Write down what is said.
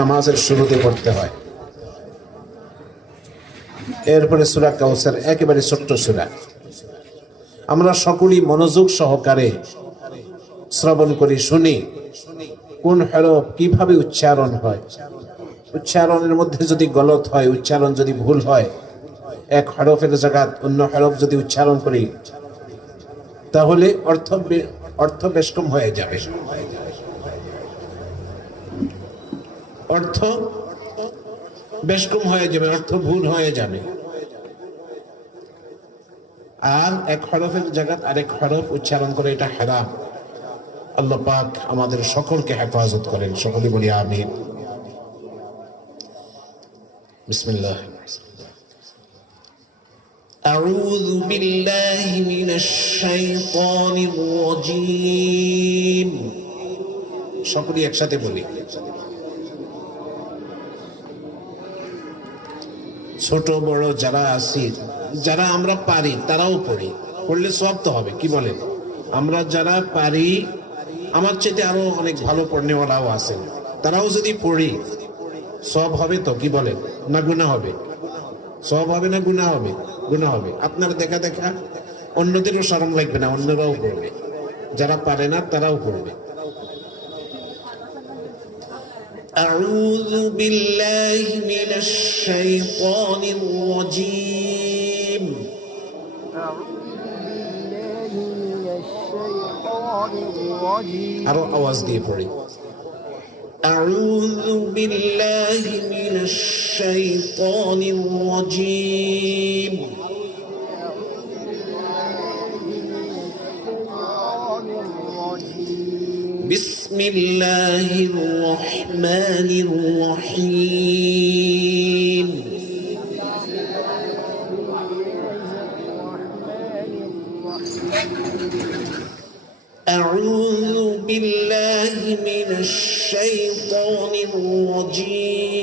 নামাজের শুরুতে পড়তে হয়। এরপরে সূরা কাউসার, একেবারে ছোট্ট সূরা। আমরা সকলেই মনোযোগ সহকারে শ্রবণ করি, শুনি কোন হরফ কিভাবে উচ্চারণ হয়। উচ্চারণের মধ্যে যদি গলত হয়, উচ্চারণ যদি ভুল হয়, এক হরফের জায়গায় অন্য হরফ যদি উচ্চারণ করি, তাহলে অর্থ বেশকম হয়ে যাবে, অর্থ বেশকম হয়ে যাবে, অর্থ ভুল হয়ে যাবে। আর এক হরফের জায়গায় আরেক হরফ উচ্চারণ করে, এটা হারাম। আল্লাহ পাক আমাদের সকলকে হেফাজত করেন, সকলে বলি আমিন। বিসমিল্লাহ। আউযু বিল্লাহি মিনাশ শাইতানির রাজীম। সকলে একসাথে বলি। ছোট বড় যারা আছি, যারা আমরা পারি তারাও পড়ি, পড়লে সব তো হবে, কি বলেন? আমরা যারা পারি, আমার চাইতে আরো অনেক ভালো পড়নেওয়ালাও আছেন, তারাও যদি পড়ি সব হবে তো, কি বলেন? না গুনাহ হবে? সব হবে না গুনাহ হবে? গুনাহ হবে। আপনার দেখা দেখা অন্যদেরও শরম লাগবে না, অন্যরাও পড়বে, যারা পারে না তারাও পড়বে। أعوذ بالله من الشيطان الرجيم. আরো আওয়াজ দিয়ে পড়ি। أعوذ بالله من الشيطان الرجيم. بسم الله الرحمن الرحيم. أعوذ بالله من الشيطان الرجيم.